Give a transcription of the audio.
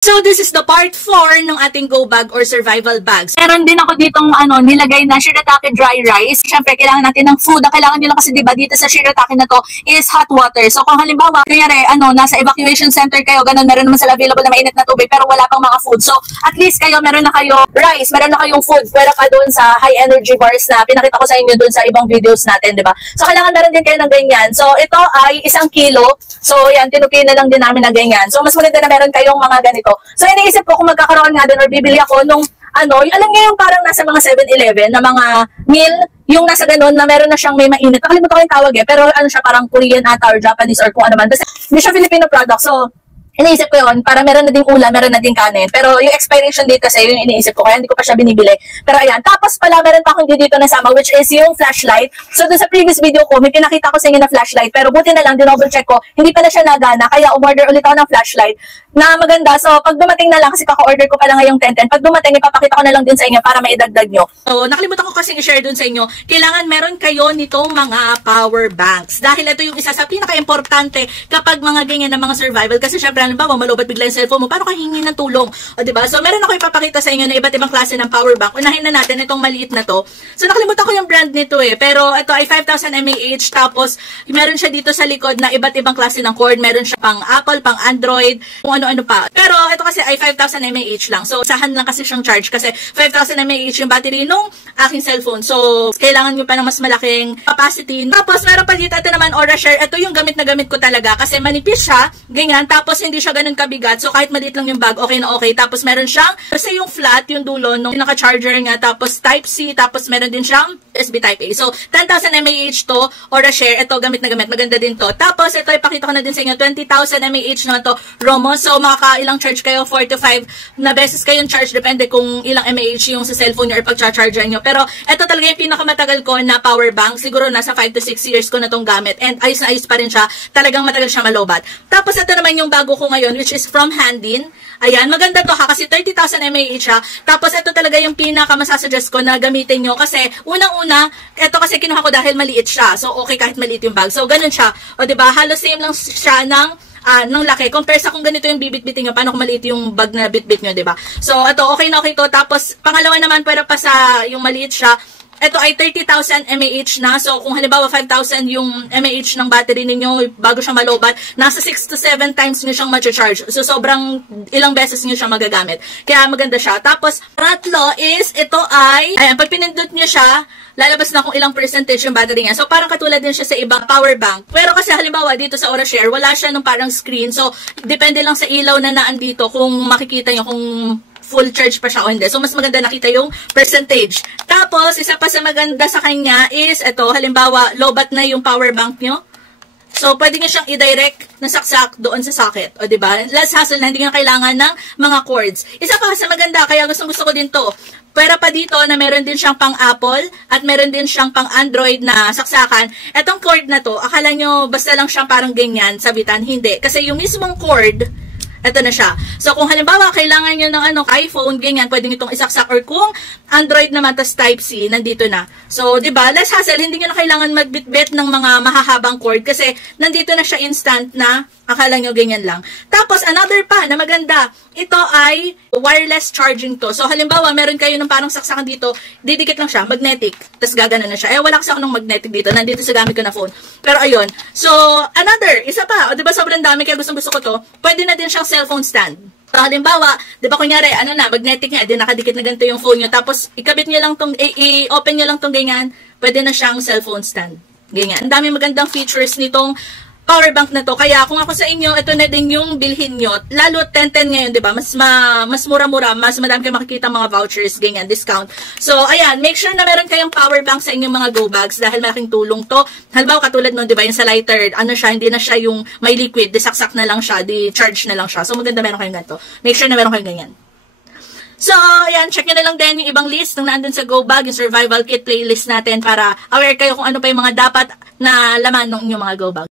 So, this is the part 4 ng ating go bag or survival bags. Meron din ako ditong nilagay na shirataki dry rice. Siyempre, kailangan natin ng food. Ang kailangan nyo lang kasi diba dito sa shirataki na to is hot water. So, kung halimbawa, kunyari, nasa evacuation center kayo, ganun, meron naman sila available na mainit na tubig, pero wala pang mga food. So, at least kayo, meron na kayo rice, meron na kayong food. Pwera pa doon sa high energy bars na pinakita ko sa inyo doon sa ibang videos natin, diba? So, kailangan meron din kayo ng ganyan. So, ito ay 1 kilo. So, yan, tinukin na lang din namin na ganyan. So, mas maganda na meron kayong mga ganito. So, iniisip ko kung magkakaroon nga din or bibili ako nung, alam niyo yung parang nasa mga 7-Eleven na mga meal, yung nasa ganun na meron na siyang may mainit. Nakalimutan ko yung tawag pero siya parang Korean ata or Japanese or kung ano man. Kasi hindi siya Filipino product. So, iniisip ko yun, para meron na ding ulam, meron na ding kanin. Pero yung expiration date kasi, yung iniisip ko, kaya hindi ko pa siya binibili. Pero ayan, tapos pala, meron pa akong dito nasama, which is yung flashlight. So, dun sa previous video ko, may pinakita ko sa inyo na flashlight, pero buti na lang, dinoble check ko, hindi pala siya nagana, kaya umorder ulit ako ng flashlight na maganda. So, pag dumating na lang, kasi kaka-order ko pa lang ngayong 10-10, pag dumating, ipapakita ko na lang din sa inyo para maidagdag nyo. So, nakalimutan ko kasi i-share dun sa inyo, kailangan meron kayo nitong mga power banks. Dahil ito yung isa sa pinaka-importante kapag mga ganyan na mga survival. Kasi syempre, halimbawa, malobat bigla yung cellphone mo, paano ka hingi ng tulong? O, diba? So, meron ako ipapakita sa inyo na iba't ibang klase ng power bank. Unahin na natin itong maliit na to. So, nakalimutan ko yung brand nito pero ito ay 5,000 mAh, tapos meron siya dito sa likod na iba't ibang klase ng cord. Meron siya pang Apple, pang Android, kung ano-ano pa. Pero ito kasi ay 5,000 mAh lang. So, isahan lang kasi siyang charge kasi 5,000 mAh yung battery nung aking cellphone. So, kailangan nyo pa ng mas malaking capacity. Tapos, meron pa dito, ito naman, Aura-Share. Ito yung gamit na gamit ko talaga kasi manipis siya, ganyan, tapos hindi siya ganun kabigat. So, kahit maliit lang yung bag, okay na okay. Tapos, meron siyang, kasi yung flat, yung dulo, nung naka-charger nga, tapos Type-C, tapos meron din siyang USB Type-A. So, 10,000 mAh to, Aura-Share. Ito, gamit na gamit. Maganda din to. Tapos, ito, ipakita ko na din sa inyo, 20,000 mAh na to, Romo. So, ilang charge kayo, 4 to 5 na beses kayong charge, depende kung ilang mAh yung sa cellphone nyo or pag-charger nyo. Pero, ito talaga yung pinakamatagal ko na power bank. Siguro nasa 5 to 6 years ko na tong gamit. And ayos na ayos pa rin siya. Talagang matagal siya malobat. Tapos, ito naman yung bago ko ngayon, which is from Handin. Ayan, maganda to ha, kasi 30,000 mAh siya. Tapos, ito talaga yung pinaka-masasuggest ko na gamitin nyo. Kasi, unang-una, ito kasi kinuha ko dahil maliit siya. So, okay kahit maliit yung bag. So, ganun siya. O, diba? Halos same lang siya ng laki. Compare sa kung ganito yung bibit-bitin nyo, paano kung maliit yung bag na bit-bit nyo, diba? So, ito, okay na okay to. Tapos, pangalawa naman, pwede pa sa yung maliit siya, ito ay 30,000 mAh na. So, kung halimbawa 5,000 yung mAh ng battery ninyo bago siya malobat, nasa 6 to 7 times nyo siyang ma-charge. So, sobrang ilang beses nyo siyang magagamit. Kaya maganda siya. Tapos, ratlo is, ito ay, ayan, pag pinindot nyo siya, lalabas na kung ilang percentage yung battery niya. So, parang katulad din siya sa ibang power bank. Pero kasi halimbawa dito sa Aura-Share, wala siya nung parang screen. So, depende lang sa ilaw na naandito kung makikita nyo kung full charge pa siya o hindi. So, mas maganda nakita yung percentage. Tapos, isa pa sa maganda sa kanya is, ito, halimbawa, lobat na yung power bank nyo. So, pwede nyo siyang i-direct na saksak doon sa socket. O, diba? Less hassle na hindi nyo kailangan ng mga cords. Isa pa sa maganda, kaya gusto ko din to. Pero pa dito na meron din siyang pang Apple at meron din siyang pang Android na saksakan. Etong cord na to, akala nyo basta lang siyang parang ganyan, sabitan. Hindi. Kasi yung mismong cord, ito na siya. So, kung halimbawa, kailangan nyo ng iPhone, ganyan, pwede nyo itong isaksak. Or kung Android naman, tas Type-C, nandito na. So, diba, less hassle, hindi nyo na kailangan magbitbit ng mga mahahabang cord kasi nandito na siya instant na akala nyo ganyan lang. Tapos, another pa na maganda, ito ay wireless charging to. So, halimbawa, meron kayo ng parang saksakan dito, didikit lang siya, magnetic, tas gagana na siya. Wala kasi ako ng magnetic dito, nandito sa gamit ko na phone. Pero, ayun. So, another, isa pa, o diba, sobrang dami, kaya gusto ko to, pwede na din siyang cellphone stand. So, halimbawa, di ba kunyari, magnetic nga, di nakadikit na ganito yung phone nyo, tapos ikabit nyo lang tong, i-open nyo lang tong ganyan, pwede na siyang cellphone stand. Ganyan. Ang dami magandang features nitong power bank na to. Kaya kung ako sa inyo, ito na din yung bilhin nyo. Lalo 10-10 ngayon, di ba? Mas mura-mura, mas madami kayo makikita mga vouchers, ganyan, discount. So, ayan, make sure na meron kayong power bank sa inyong mga go bags dahil malaking tulong to. Halimbawa, katulad nun, di ba, yung sa lighter, hindi na siya yung may liquid, disaksak na lang siya, di-charge na lang siya. So, maganda meron kayong ganito. Make sure na meron kayong ganyan. So, ayan, check nyo na lang din yung ibang list nung nandun sa Go Bag, yung survival kit playlist natin para aware kayo kung ano pa yung mga dapat na laman ng inyong mga go bag.